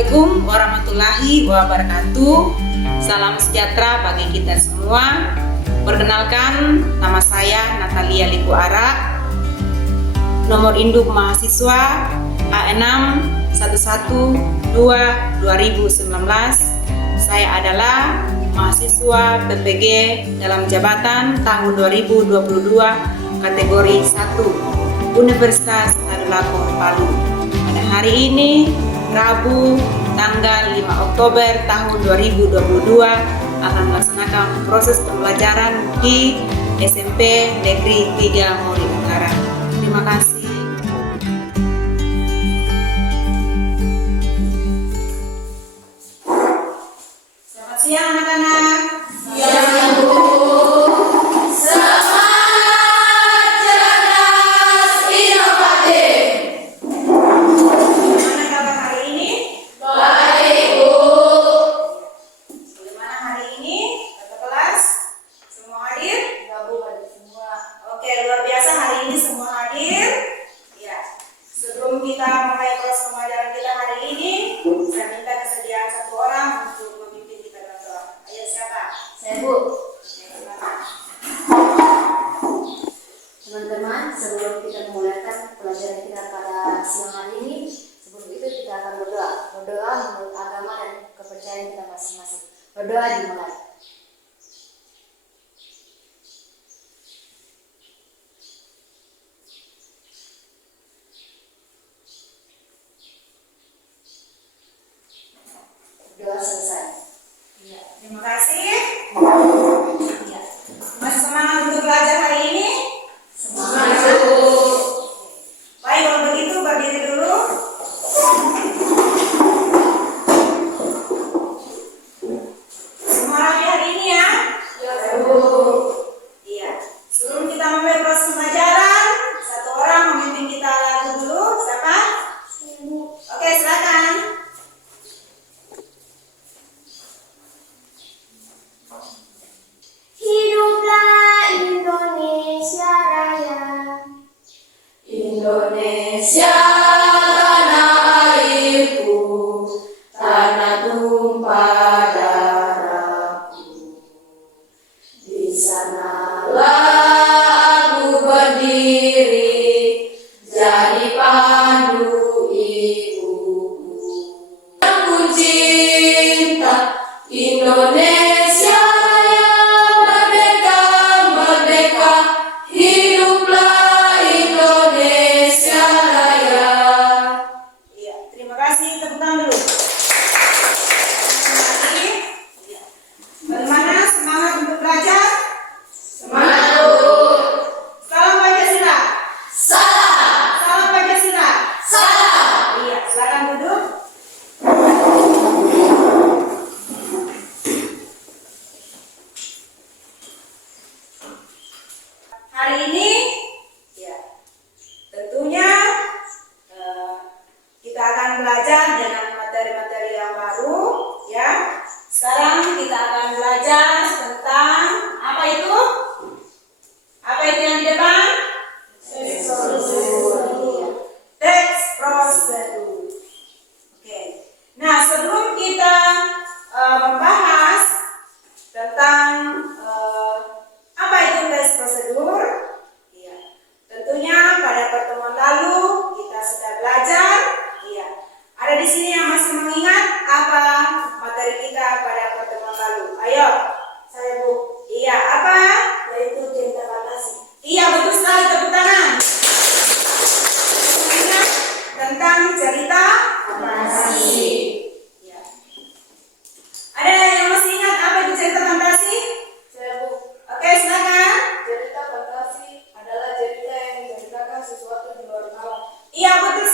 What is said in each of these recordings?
Assalamualaikum warahmatullahi wabarakatuh. Salam sejahtera bagi kita semua. Perkenalkan, nama saya Natalia Liku Ara. Nomor induk mahasiswa A61122-2019. Saya adalah mahasiswa PPG dalam jabatan tahun 2022 kategori 1 Universitas Tadulako Palu. Pada hari ini Rabu tanggal 5 Oktober tahun 2022 akan melaksanakan proses pembelajaran di SMP Negeri 3 Mori Utara. Terima kasih. Selamat siang anak-anak. Siang Bu. Kita mulai proses pembelajaran kita hari ini. Saya minta kesediaan satu orang untuk memimpin kita dalam doa. Ayo, siapa? Saya Bu. Teman-teman, sebelum kita memulaikan pelajaran kita pada siang hari ini, sebelum itu kita akan berdoa. Berdoa menurut agama dan kepercayaan kita masing-masing. Berdoa dimulai. Doa selesai. Ya, terima kasih. Ya. Masih semangat untuk belajar hari ini? Semangat Bu. Baik, kalau begitu berdiri dulu. Semua rapi hari ini ya? Ya Bu. Iya. Sebelum kita memulai proses pembelajaran, satu orang memimpin kita lagu dulu. Siapa? Ibu. Oke, silakan. Hiduplah Indonesia Raya. Indonesia tanah airku, tanah tumpah darahku. Di sanalah aku berdiri, jadi pandu ibuku. Aku cinta Indonesia. Hari ini, ya, tentunya kita akan belajar dengan materi-materi yang baru, ya. Sekarang kita akan belajar tentang apa itu? Apa itu yang di depan? Teks proses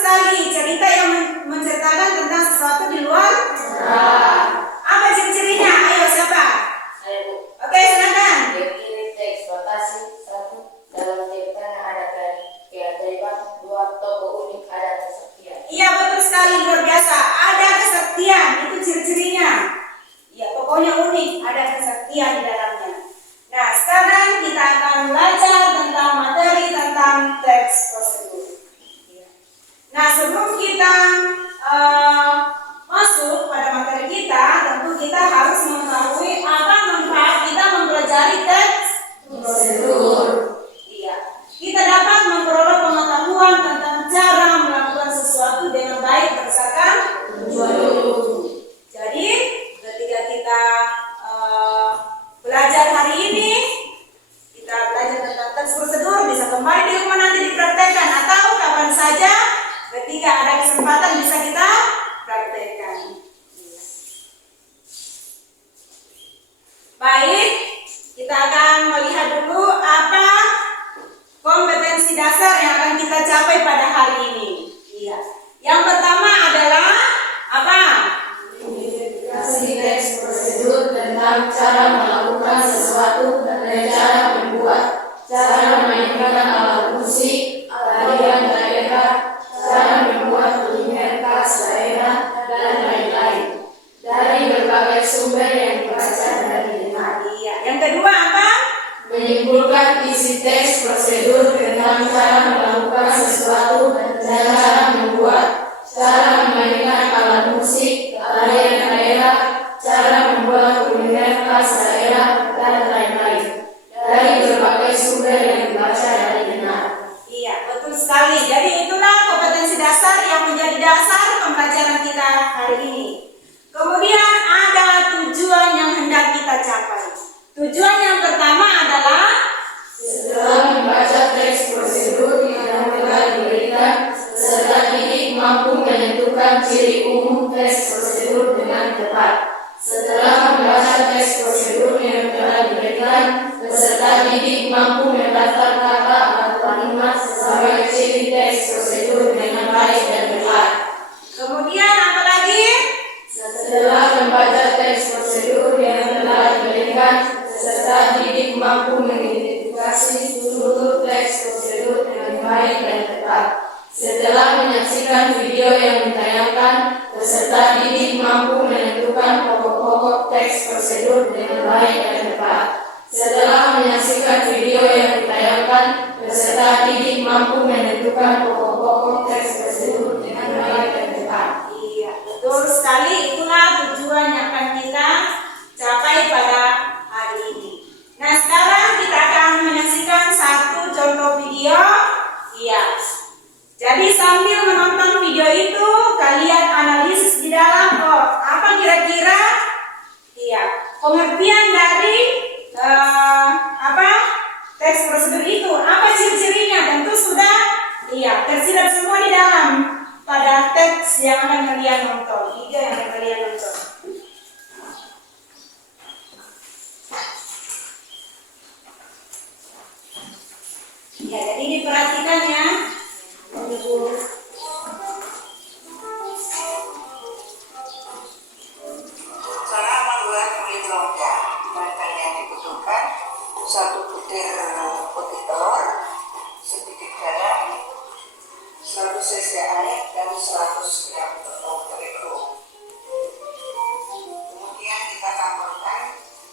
sekali cerita yang menceritakan tentang sesuatu di luar. Apa ciri-cirinya? Ayo siapa? Saya Bu. Oke, silakan. Yang ini eksploitasi. 1. Dalam ceritanya ada keajaiban. 2. Tokoh unik, ada kesaktian. Iya, betul sekali, luar biasa. Ada kesaktian, itu ciri-cirinya. Ya, pokoknya unik, ada kesaktian di dalamnya. Nah, sekarang kita akan belajar tentang materi tentang teks prosedur. Nah, sebelum kita masuk pada materi kita, tentu kita harus mengetahui apa manfaat kita mempelajari teks prosedur. Iya, kita dapat memperoleh pengetahuan tentang cara melakukan sesuatu dengan baik berdasarkan tujuan itu. Jadi, ketika kita belajar hari ini, kita belajar tentang teks prosedur, bisa kembali di rumah nanti dipraktekkan atau kapan saja ketika ada kesempatan bisa kita praktekkan. Baik, kita akan melihat dulu apa kompetensi dasar yang akan kita capai pada hari ini. Iya. Yang pertama adalah apa? Identifikasi teks prosedur tentang cara melakukan sesuatu dan cara membuat, cara memainkan alat musik, tarian daerah, cara membuat kuliner khas daerah, dan lain-lain. Dari berbagai sumber yang dibaca dan didengar. Iya. Yang kedua apa? Menyimpulkan isi teks prosedur tentang cara melakukan sesuatu dan cara membuat, cara memainkan alat musik, tarian daerah, cara membuat kuliner khas daerah, dan lain-lain. Dari berbagai sumber yang dibaca dan didengar. Iya, betul sekali. Jadi itulah kompetensi dasar yang menjadi dasar pembelajaran kita hari ini. Kemudian ada tujuan yang hendak kita capai. Tujuan yang pertama adalah Setelah membaca teks prosedur yang telah diberikan, peserta didik mampu menentukan ciri umum teks prosedur dengan tepat. Setelah membaca teks prosedur yang telah diberikan, peserta didik mampu mendaftar kata atau kalimat sebagai ciri teks prosedur dengan baik dan tepat. kemudian apa lagi? Setelah membaca teks prosedur yang telah diberikan, peserta didik mampu mengidentifikasi struktur teks prosedur dengan baik dan tepat. Setelah menyaksikan video yang ditayangkan, peserta didik mampu menentukan pokok-pokok teks prosedur dengan baik dan tepat. Setelah menyaksikan video yang ditayangkan, peserta didik mampu menentukan pokok-pokok teks prosedur dengan baik dan tepat. Iya, betul sekali. Itulah tujuan yang akan kita capai pada hari ini. Nah, sekarang kita akan menyaksikan satu contoh video. Iya. Jadi sambil menonton video itu, kalian analisis di dalam apa kira-kira pengertian dari teks prosedur itu, apa ciri-cirinya. Tentu sudah tersirat semua di dalam pada teks yang akan kalian nonton, video yang akan kalian nonton. Ya, jadi diperhatikan ya. Cara membuat kulit longgar, bahan yang dibutuhkan 1 butir putih telur, sedikit garam, 100 cc air, dan 100 gram tepung terigu. Kemudian kita campurkan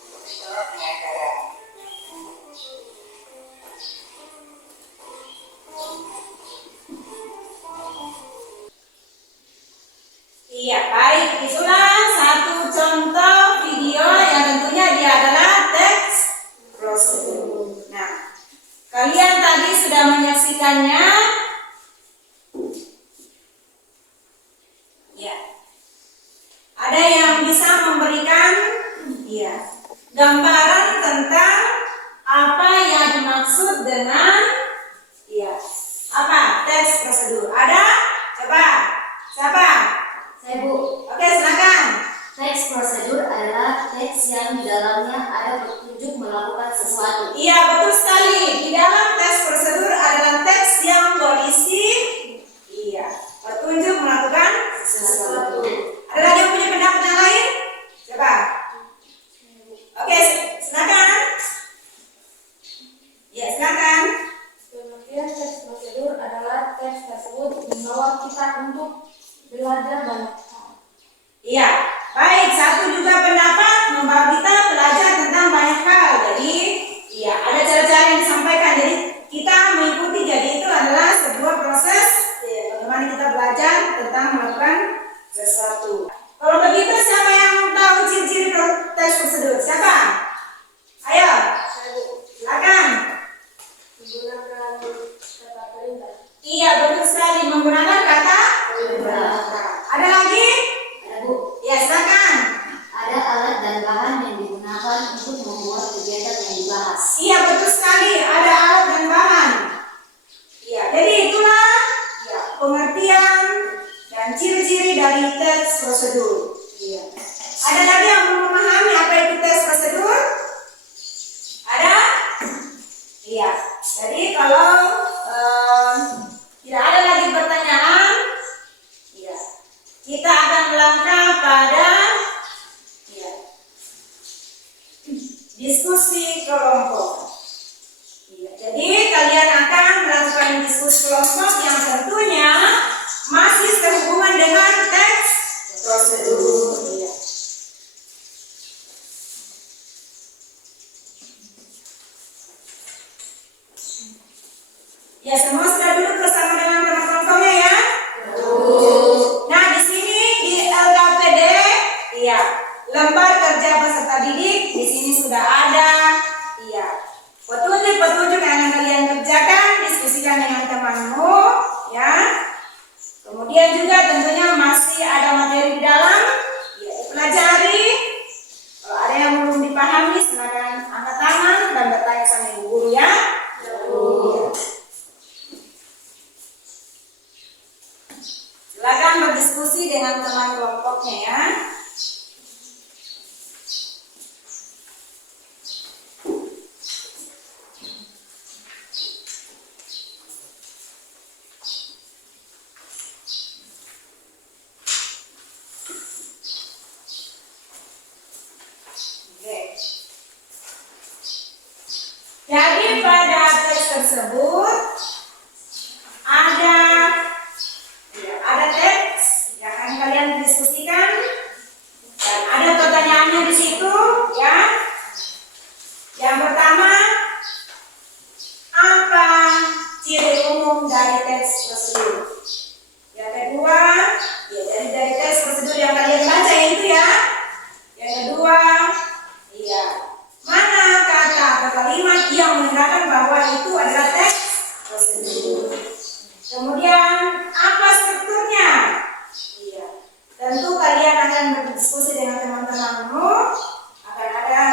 putih telur dengan garam. Iya, baik. Itulah satu contoh video yang tentunya dia adalah teks prosedur. Nah, kalian tadi sudah menyaksikannya. Ya. Ada yang bisa memberikan gambaran tentang apa yang dimaksud dengan teks prosedur. Ada? Coba. Siapa? Saya Bu. Oke, silakan. Teks prosedur adalah teks yang di dalamnya ada petunjuk melakukan sesuatu. Iya, betul sekali. Di dalam teks prosedur adalah teks yang berisi membawa kita untuk belajar banyak hal. Iya, baik. Satu juga pendapat membawa kita belajar tentang banyak hal. Jadi, iya, ada cara-cara yang disampaikan. Jadi, kita mengikuti. Jadi, itu adalah sebuah proses bagaimana kita belajar tentang melakukan sesuatu. Kalau begitu, siapa yang tahu ciri-ciri tes prosedur? Siapa? Ayo, silakan. Menggunakan kata perintah. Iya, betul sekali. Menggunakan kata perintah. Ada lagi? Ada, Bu. Ya, silakan. Ada alat dan bahan yang digunakan untuk membuat kegiatan yang dibahas. Iya, betul sekali. Ada alat dan bahan. Iya, jadi itulah ya, pengertian dan ciri-ciri dari tes prosedur. Iya. Ada lagi yang belum memahami apa itu tes prosedur? Ada? Iya. Jadi kalau tidak ada lagi pertanyaan, iya, kita akan melangkah pada iya, diskusi kelompok. Iya, jadi kalian akan melakukan diskusi kelompok yang tentunya masih sehubungan dengan teks prosedur. Iya. Ya, semua sudah duduk bersama dengan teman-temannya ya. Nah, di sini di LKPD, iya, lembar kerja peserta didik di sini sudah ada. Iya, petunjuk-petunjuk yang kalian kerjakan, diskusikan dengan temanmu, ya. Kemudian juga tentunya masih ada materi di dalam, ya, dipelajari. Kalau ada yang belum dipahami, silakan angkat tangan dan bertanya sama ibu guru ya. Iya. Silakan berdiskusi dengan teman kelompoknya ya. Oke. Jadi pada teks tersebut ada teks yang akan kalian diskusikan dan ada pertanyaannya di situ ya. Yang pertama, apa ciri umum dari teks prosedur? Yang kedua, ya dari teks prosedur yang kalian baca itu ya. Yang kedua, iya, mana kata atau kalimat yang menandakan bahwa itu adalah teks prosedur? Kemudian apa strukturnya? Iya, tentu kalian akan berdiskusi dengan teman-temanmu. Akan ada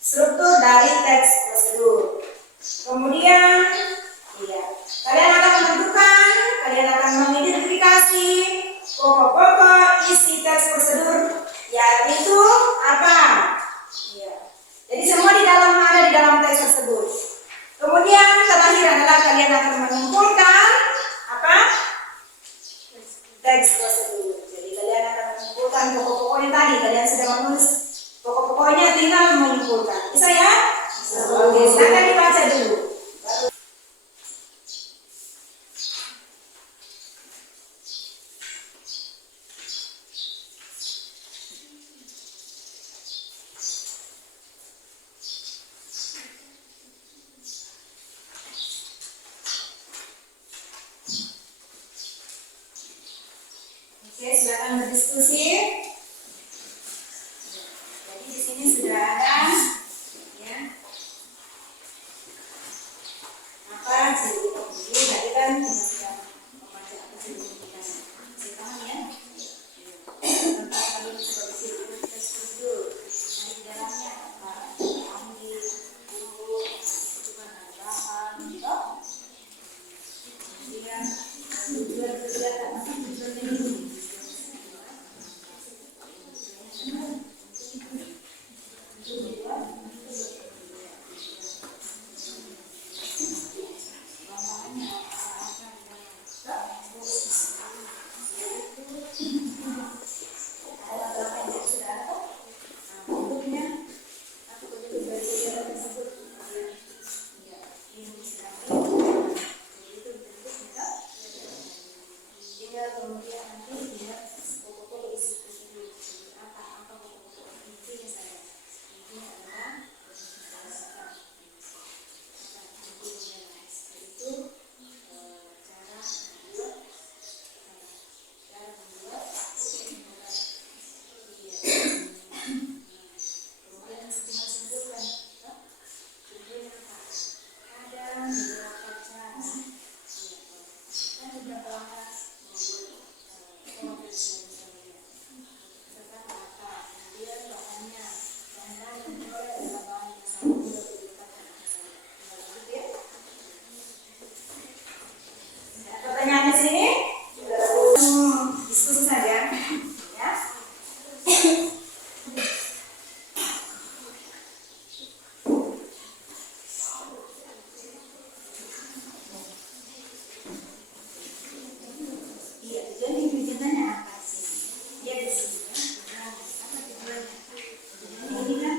struktur dari teks prosedur. Kemudian, iya, kalian akan menentukan, kalian akan mengidentifikasi pokok-pokok isi teks prosedur, yaitu apa? Iya. Jadi semua ada di dalam teks tersebut. Kemudian terakhir adalah kalian akan menyimpulkan apa? Teks prosedur. Jadi kalian akan menyimpulkan pokok-pokoknya tadi. Kalian sudah menulis pokok-pokoknya, tinggal menyimpulkan. Bisa ya? Oke, silakan dibaca dulu. Oke, silakan berdiskusi. Jadi di sini sudah ada ya. Apa ciri umum? Tadi kan kita sudah membaca apa ciri umum kita. Saya paham ya. Tentang kalian sebagai ciri umum teks prosedur. Nah, di dalamnya apa? Ambil, guru, itu kan ada bahan, gitu. Kemudian tujuan kegiatan apa tujuannya dulu. Pertanyaan di sini? Diskusi saja. Ya. Iya, tujuan tujuannya apa sih? Iya di sini. Apa tujuannya? Ini kan?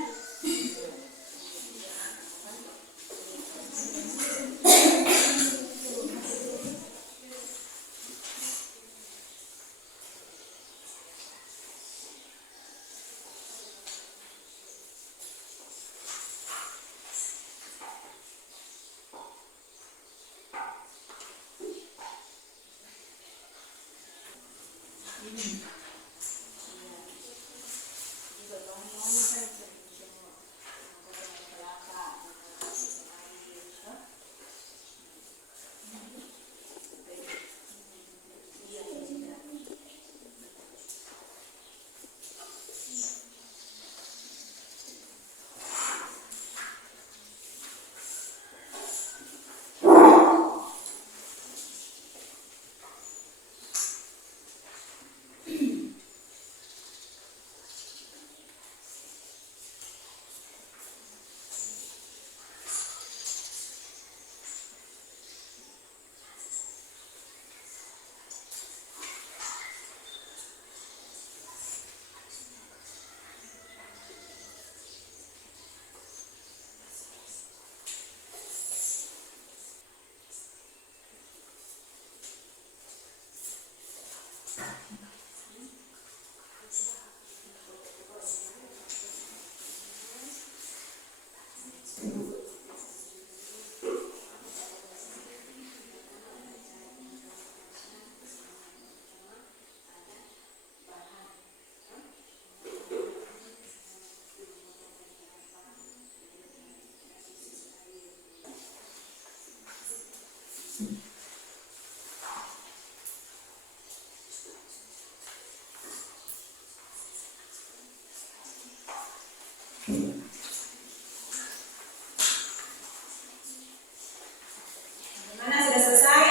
Bagaimana, sudah selesai?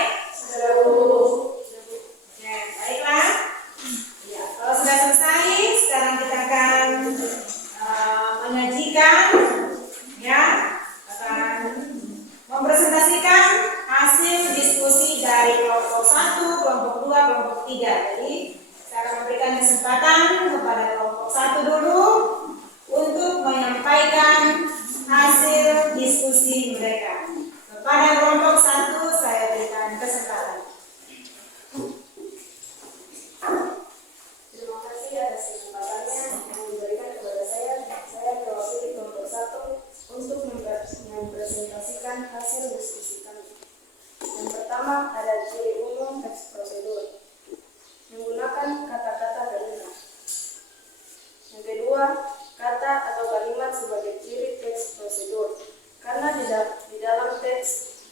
Ya, baiklah. Ya, kalau sudah selesai, sekarang kita akan menyajikan, ya, akan mempresentasikan hasil diskusi dari kelompok 1, kelompok 2, kelompok 3. Jadi, saya akan memberikan kesempatan kepada kelompok 1 dulu untuk menyampaikan hasil diskusi mereka. Kepada kelompok 1 saya berikan kesempatan. Terima kasih atas kesempatannya yang diberikan kepada saya. Saya mewakili kelompok 1 untuk mempresentasikan hasil diskusi kami. Yang pertama ada ciri umum teks prosedur, menggunakan kata-kata kalimat. Yang kedua, kata atau kalimat sebagai ciri teks prosedur, karena di dalam teks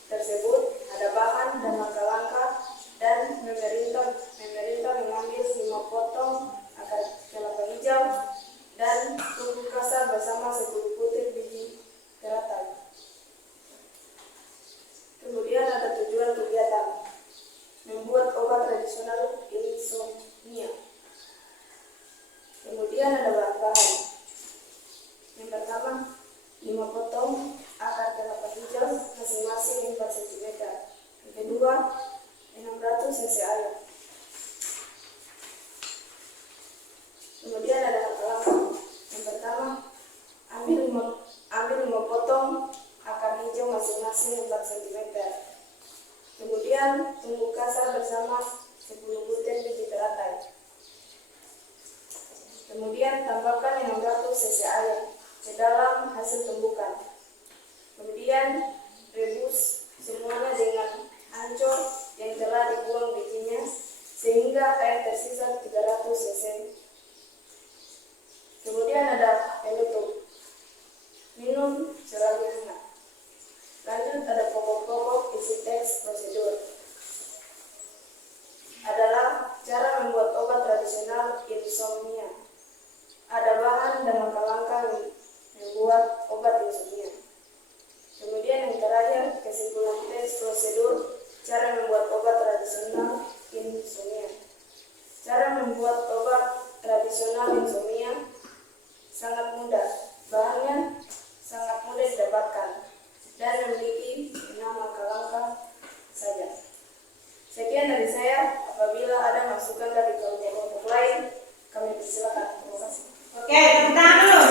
tersebut ada bahan dan langkah-langkah, dan pemerintah mengambil 5 potong akar kelapa hijau dan tunggu kasar bersama 10 butir biji teratai. Kemudian ada tujuan kegiatan, membuat obat tradisional insomnia. Kemudian ada bahan-bahan. Yang pertama, 5 potong akar kelapa hijau masing-masing 4 cm. Yang kedua, 600 cc air. Kemudian ada langkah-langkah. Yang pertama, ambil 5 potong akar hijau masing-masing 4 cm. Kemudian tunggu kasar bersama 10 butir biji teratai. Kemudian tambahkan 600 cc air ke dalam hasil tumbukan. Kemudian rebus semuanya dengan ancur yang telah dibuang bijinya sehingga air tersisa 300 cc. Kemudian ada penutup, minum selagi hangat. Lanjut ada pokok-pokok isi teks prosedur. Adalah cara membuat obat tradisional insomnia. Ada bahan dan langkah-langkah membuat obat insomnia. Kemudian yang terakhir, kesimpulan teks prosedur, cara membuat obat tradisional insomnia. Cara membuat obat tradisional insomnia sangat mudah. Bahannya sangat mudah didapatkan dan memiliki 6 langkah-langkah saja. Sekian dari saya. Apabila ada masukan dari kelompok-kelompok lain, kami persilakan. Terima kasih. Oke, tepuk tangan dulu.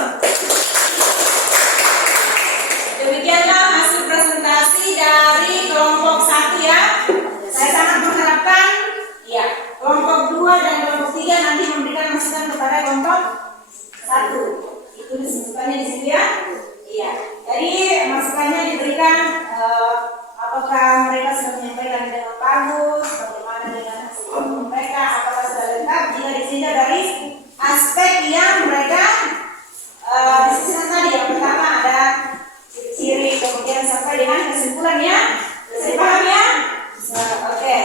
Demikianlah hasil presentasi dari kelompok 1 ya. Saya sangat mengharapkan ya, kelompok 2 dan kelompok 3 nanti memberikan masukan kepada kelompok 1. Itu disebutkannya di situ ya. Iya. Jadi masukannya diberikan apakah mereka sudah menyampaikan dengan bagus, bagaimana dengan hasil mereka, apakah sudah lengkap. Jika disini dari aspek yang mereka disebutkan tadi, yang pertama ada ciri-ciri, kemudian sampai dengan kesimpulannya. Bisa dipaham ya? Oke.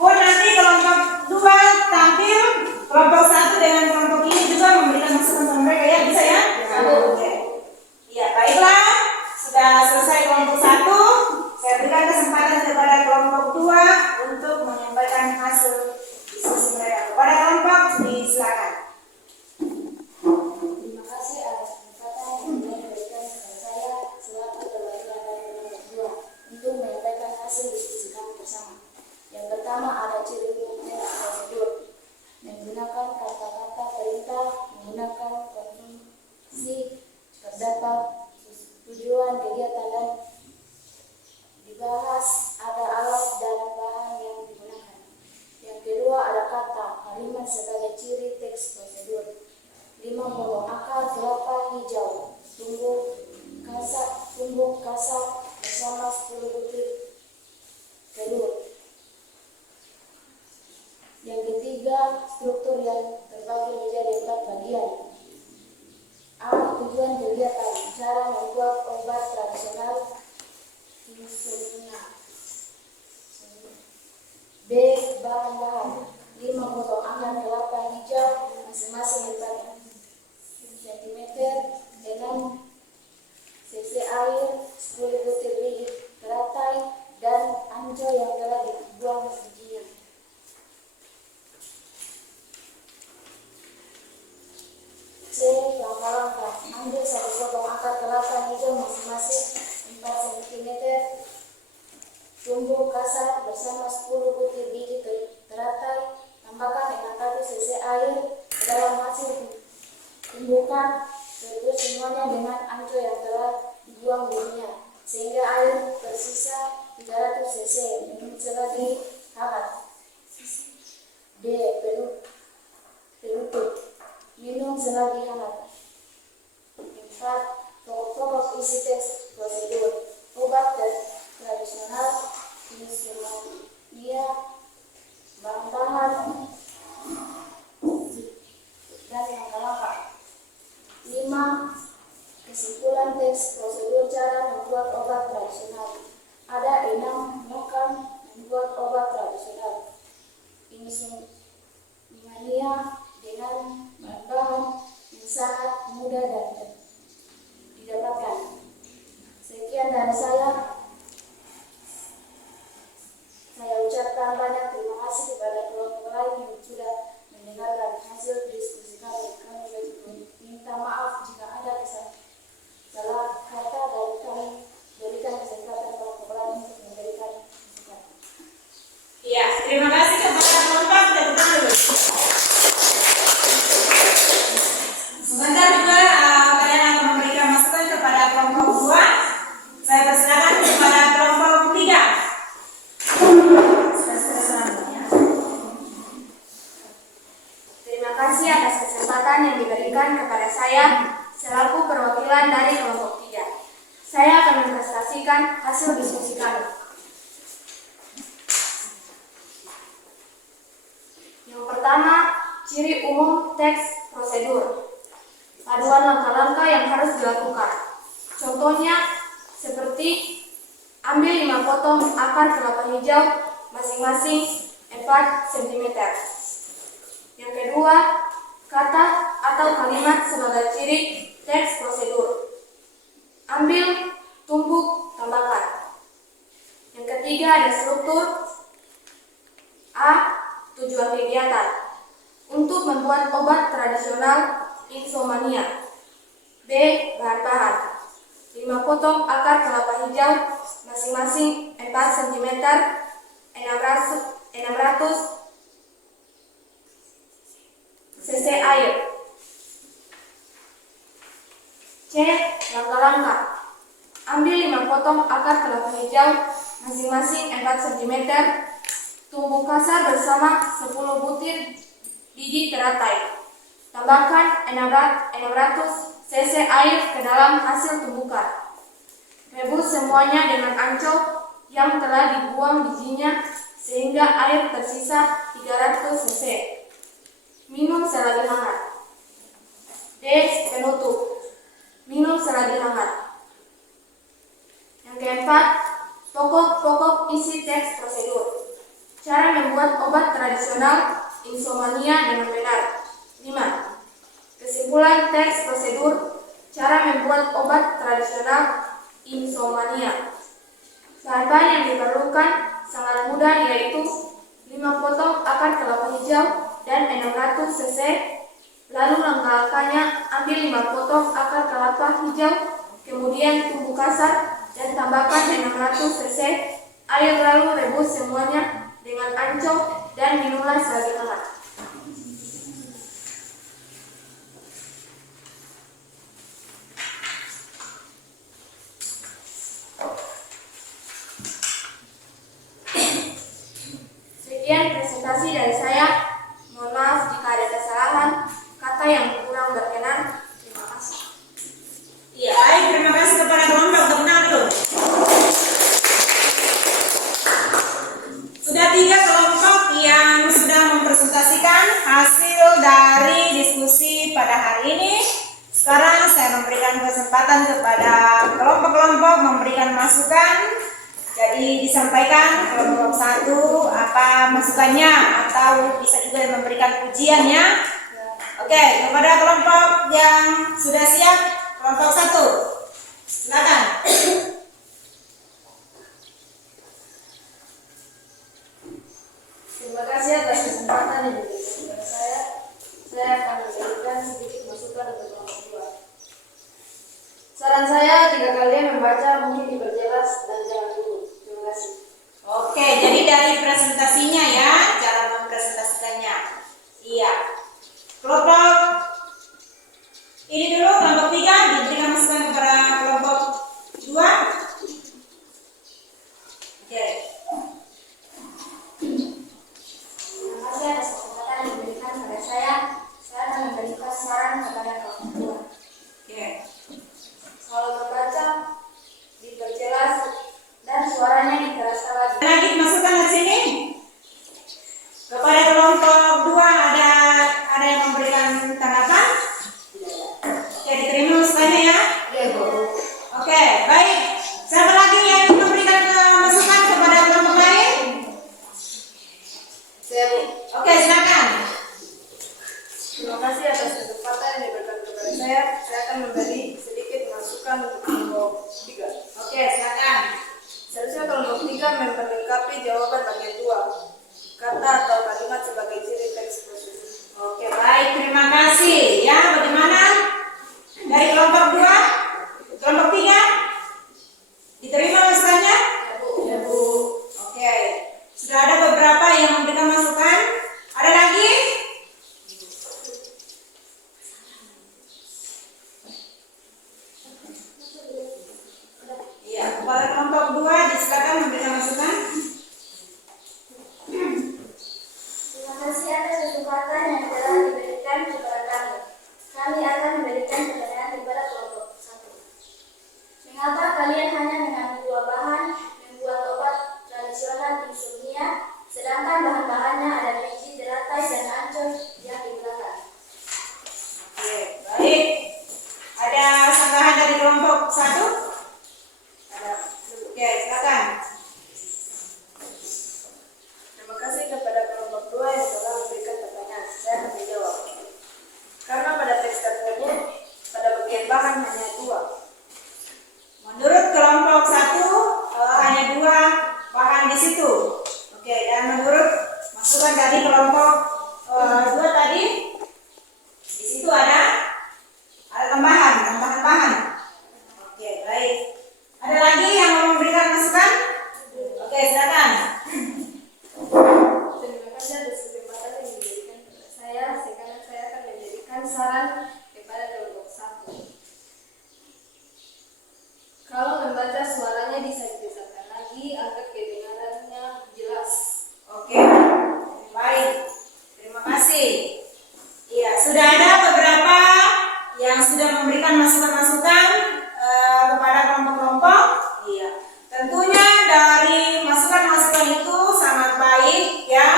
Oh, nanti kelompok 2 tampil, kelompok 1 dengan kelompok ini juga memberikan masukan kepada mereka ya, bisa ya? Oke. Ya, baiklah. Sudah selesai kelompok 1. Saya berikan kesempatan kepada kelompok 2 untuk menyampaikan hasil diskusi mereka. Kepada kelompok, silakan. Terima kasih atas kesempatan yang diberikan kepada saya selaku perwakilan dari kelompok 2 untuk menyampaikan hasil diskusi kami bersama. Yang pertama ada ciri umum dan prosedur. Menggunakan kata-kata perintah, menggunakan konjungsi, terdapat tujuan kegiatan dan dibahas, ada alat dan bahan yang digunakan. Yang kedua ada kata, kalimat sebagai ciri teks prosedur. 5 bolong akar kelapa hijau, tumbuk kasar bersama 10 butir telur. Yang ketiga, struktur yang terbagi menjadi 4 bagian. A. Tujuan kegiatan, cara membuat obat tradisional insomnia. B. Bahan-bahan, 5 potong akar kelapa hijau, masing-masing 4 cm dengan cc air, 10 butir biji teratai, dan anjo yang telah dibuang bijinya. C. Langkah-langkah, ambil 1 potong akar kelapa hijau masing-masing 4 cm, tumbuk kasar bersama 10 butir biji teratai, tambahkan dengan 1 cc air ke dalam hasil tumbukan, rebus semuanya dengan anco yang telah dibuang bijinya sehingga air tersisa 300 cc, minum selagi hangat. D. Penutup, minum selagi hangat. 4. Pokok-pokok isi teks prosedur, obat tradisional insomnia, bahan-bahan dan langkah-langkah. 5. Kesimpulan teks prosedur cara membuat obat tradisional. Ada 6 makam membuat obat tradisional insomnia dengan bahan-bahan yang sangat mudah dan didapatkan. Sekian dari saya. Saya ucapkan banyak terima kasih kepada kelompok lain yang sudah mendengarkan hasil diskusi kami. Kami minta maaf jika ada salah kata dan kami berikan kesempatan kelompok lain untuk memberikan masukan. Iya, terima kasih kepada kelompok. Tepuk tangan dulu. Sebentar juga kalian akan memberikan masukan kepada kelompok 2. Saya persilakan kepada kelompok 3. Terima kasih atas kesempatan yang diberikan kepada saya selaku perwakilan dari kelompok 3. Saya akan mempresentasikan hasil diskusi kami. Yang pertama, ciri umum teks prosedur. Paduan langkah-langkah yang harus dilakukan. Contohnya seperti ambil 5 potong akar kelapa hijau masing-masing 4 cm. Yang kedua, kata atau kalimat sebagai ciri teks prosedur. Ambil, tumbuk, tambahkan. Yang ketiga ada struktur. A. tujuan kegiatan untuk membuat obat tradisional insomnia. B. Bahan-bahan 5 potong akar kelapa hijau masing-masing 4 cm, 600 cc air. C. Langkah-langkah. Ambil 5 potong akar kelapa hijau masing-masing 4 cm, tumbuk kasar bersama 10 butir biji teratai. Tambahkan 600 cc air ke dalam hasil tumbukan. Rebus semuanya dengan ancov yang telah dibuang bijinya sehingga air tersisa 300 cc. Minum selagi hangat. D. Penutup. Minum selagi hangat. Yang keempat, pokok-pokok isi teks prosedur. Cara membuat obat tradisional insomnia dengan benar. 5. Kesimpulan teks prosedur cara membuat obat tradisional insomnia. Bahan-bahan yang diperlukan sangat mudah, yaitu 5 potong akar kelapa hijau dan 600 cc. Lalu langkah-langkahnya, ambil 5 potong akar kelapa hijau, kemudian tumbuk kasar dan tambahkan 600 cc air, lalu rebus semuanya dengan ancov dan minumlah selagi hangat. Sekian presentasi dari saya. Mohon maaf jika ada kesalahan kata yang kurang berkenan. Terima kasih. Iya, baik, terima kasih kepada kelompok. Tepuk tangan dulu. Sudah 3 kelompok yang sudah mempresentasikan hasil dari diskusi pada hari ini. Sekarang saya memberikan kesempatan kepada kelompok-kelompok memberikan masukan. Jadi disampaikan kelompok 1 apa masukannya, atau bisa juga memberikan pujiannya. Oke, kepada kelompok yang sudah siap, kelompok 1, silakan. Terima kasih atas kesempatan yang diberikan kepada saya. Saya akan memberikan sedikit masukan untuk kelompok 2. Saran saya, jika kalian membaca mungkin diperjelas dan jangan dulu. Terima kasih. Oke, jadi dari presentasinya ya, cara mempresentasikannya. Iya. Kelompok ini dulu, kelompok 3 diberikan masukan kepada kelompok 2. Oke. Terima kasih atas kesempatan yang diberikan kepada saya. Saya akan memberikan saran kepada kelompok 2. Oke. Kalau membaca diperjelas dan suaranya dikeraskan lagi. Lagi masukan di sini. Kepada kelompok 2 ada yang memberikan tanggapan? Oke, diterima masukannya ya. Oke, baik. Siapa lagi yang memberikan masukan kepada kelompok lain? Saya, Bu. Oke, silakan. Terima kasih atas kesempatan yang diberikan kepada saya. Saya akan memberi sedikit masukan untuk kelompok 3. Oke, silakan. Seharusnya kelompok 3 memperlengkapi jawaban bagian 2, kata atau kalimat sebagai ciri teks prosedur. Oke, baik. Terima kasih. Ya, bagaimana? Dari kelompok 2? Kelompok 3? Diterima masukannya? Ya, Bu. Oke. Sudah ada beberapa yang memberikan masukan. Ada lagi? Iya, kepada kelompok 2 disilakan memberikan masukan. Terima kasih atas kesempatan yang telah diberikan kepada kami. Kami akan memberikan pertanyaan kepada kelompok 1. Mengapa kalian hanya mengambil 2 bahan membuat obat tradisional insomnia, sedangkan bahan-bahannya ada biji teratai dan ancur yang digunakan? Oke, baik. Ada sanggahan dari kelompok 1? Ada. Oke, silakan. Terima kasih kepada kelompok 2 yang telah memberikan pertanyaan. Saya akan menjawab. Karena pada teks tersebut, pada bagian bahan hanya 2. Menurut kelompok 1 hanya 2 bahan di situ. Oke, dan menurut masukan masukan dari kelompok 2 tadi. Di situ ada tambahan. Oke, baik. Ada lagi yang mau memberikan masukan? Oke, silakan. Terima kasih atas kesempatan yang diberikan kepada saya. Sekarang saya akan menjadikan saran kepada kelompok 1. Kalau membaca suaranya bisa dibesarkan lagi agar kedengarannya jelas. Oke, baik. Terima kasih. Iya, sudah ada beberapa yang sudah memberikan masukan-masukan kepada kelompok-kelompok. Iya, tentunya dari masukan-masukan itu sangat baik ya.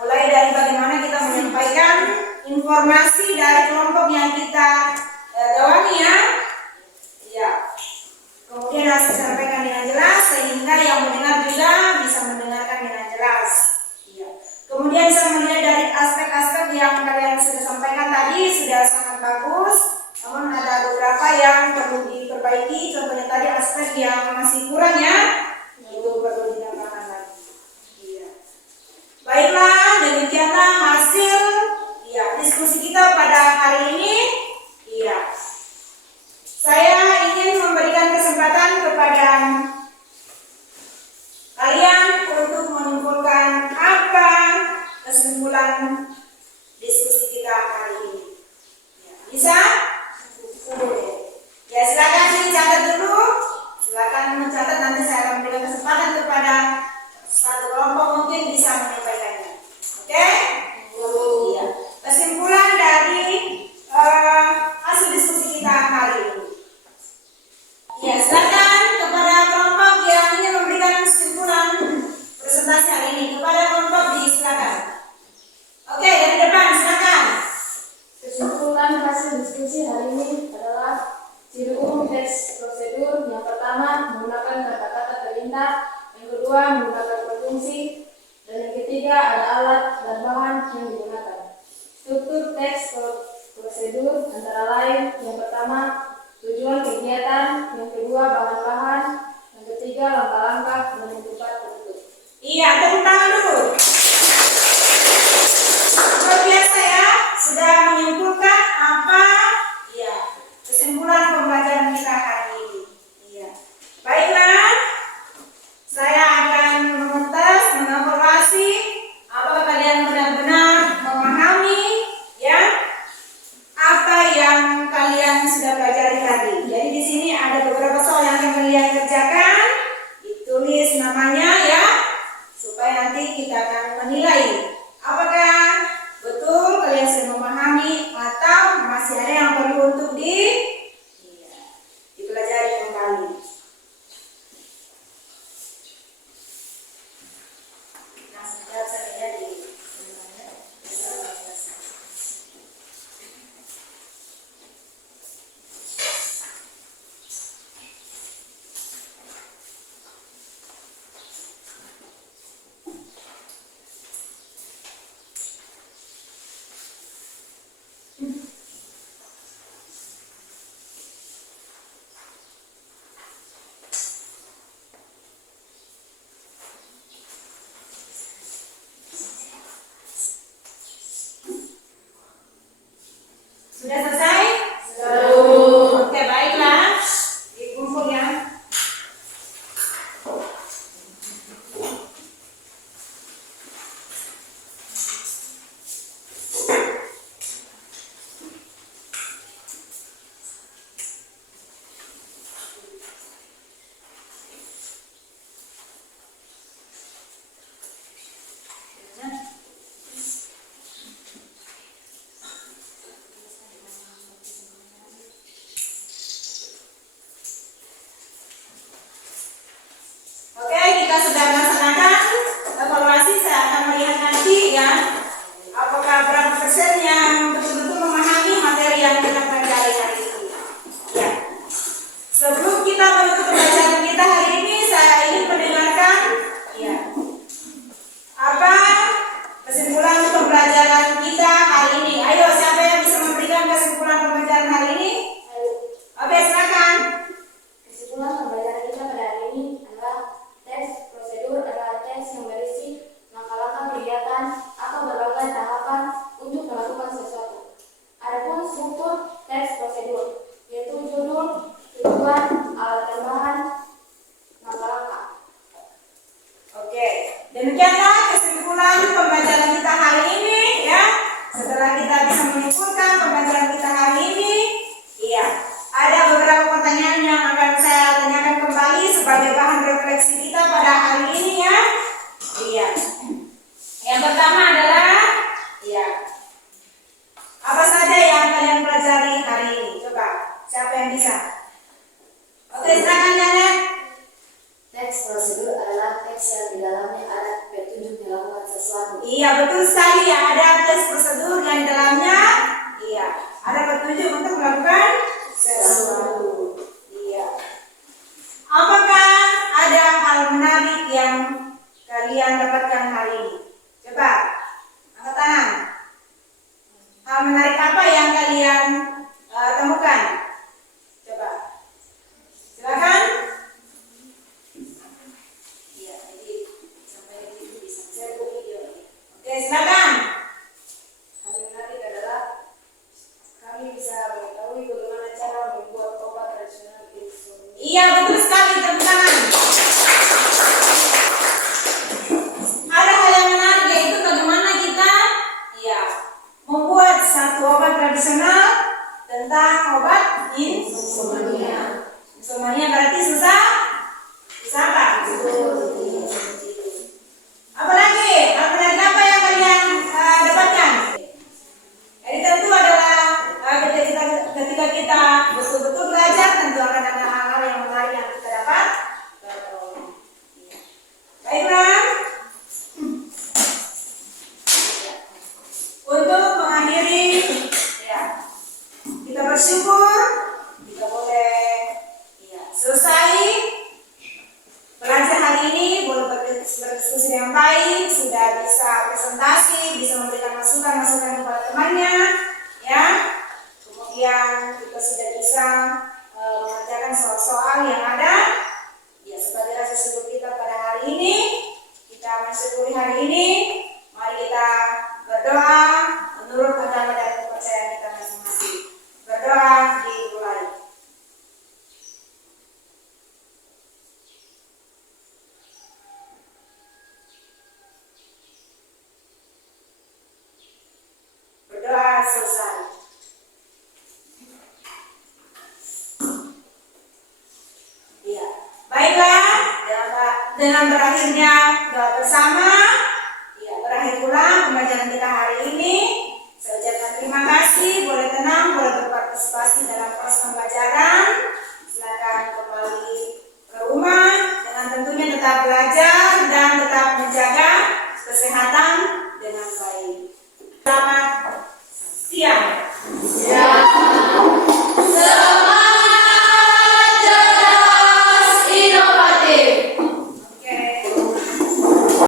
Mulai dari bagaimana kita menyampaikan informasi dari kelompok yang kita gawangi ya. Iya. Kemudian harus disampaikan dengan jelas sehingga yang mendengar juga bisa mendengarkan dengan jelas. Iya. Kemudian saya melihat dari aspek-aspek yang kalian sudah sampaikan tadi sudah sangat bagus. Namun ada beberapa yang perlu diperbaiki. Contohnya tadi aspek yang masih kurang ya, itu perlu ditambahkan lagi. Iya. Baiklah, demikianlah hasil diskusi kita pada hari ini. Iya. Saya ingin memberikan kesempatan kepada kalian untuk menyimpulkan apa kesimpulan diskusi kita hari ini. Ya, bisa? Ya, silakan dicatat dulu. Silakan mencatat, nanti saya akan memberikan kesempatan kepada satu kelompok mungkin bisa menyampaikannya. Oke? Iya. Kesimpulan dari hasil diskusi kita hari ini. Ya, silakan kepada kelompok yang ingin memberikan kesimpulan presentasi hari ini. Kepada kelompok silakan. Oke, dari depan silakan. Kesimpulan hasil diskusi hari ini adalah ciri umum teks prosedur. Yang pertama, menggunakan kata-kata terindah. Yang kedua, menggunakan konjungsi. Dan yang ketiga, ada alat dan bahan yang digunakan. Struktur teks prosedur antara lain, yang pertama, tujuan kegiatan, yang kedua, bahan-bahan, yang ketiga, langkah-langkah, dan yang keempat, penutup. Iya, tepuk tangan dulu. Luar biasa ya, sudah menyimpulkan apa kesimpulan pembelajaran kita hari ini. Iya. Baiklah, saya akan mengevaluasi apakah kalian benar-benar memahami ya apa yang kalian sudah pelajari tadi. Jadi di sini ada beberapa soal yang akan kalian kerjakan, ditulis namanya ya, supaya nanti kita akan menilai apakah betul kalian sudah memahami atau masih ada yang perlu untuk dipelajari kembali. Nah, sudah saya di sudah selesai? Oke, baiklah. Dikumpul ya. Oke, kita sudah melaksanakan evaluasi. Saya akan melihat nanti ya, apakah berapa persen yang betul-betul memahami materi yang kita pelajari hari ini. Ya. Sebelum kita menutup pembelajaran kita hari ini, saya ingin mendengarkan ya apa sesuatu. Iya, betul sekali ya. Ada tes prosedur yang di dalamnya. Iya, ada petunjuk untuk melakukan sesuatu. Iya. Apakah ada hal menarik yang kalian dapatkan hari ini? Coba, angkat tangan. Hal menarik apa yang kalian temukan? Coba, silakan. Iya, jadi sampai itu bisa share video ini. Oke, silakan. Hal menarik adalah kami bisa mengetahui bagaimana cara membuat obat tradisional insomnia. Iya, betul sekali, tepuk tangan. Ada hal yang menarik yaitu bagaimana kita membuat satu obat tradisional tentang obat insomnia. Insomnia berarti susah apa? Apalagi hal menarik apa yang kalian dapatkan? Jadi tentu adalah ketika kita betul-betul belajar, tentu akan ada hal-hal yang menarik yang kita dapat. Baiklah, untuk mengakhiri, kita bersyukur kita boleh selesai belajar hari ini, boleh berdiskusi dengan baik, sudah bisa presentasi, bisa memberikan masukan-masukan kepada temannya, ya. Kemudian kita sudah bisa mengerjakan soal-soal yang ada. Ya, sebagai rasa syukur kita pada hari ini, kita mensyukuri hari ini. Mari kita berdoa menurut agama dan kepercayaan kita masing-masing. Berdoa dimulai. Berdoa selesai. Iya. Baiklah, dengan berakhirnya doa bersama, berakhir pula pembelajaran kita hari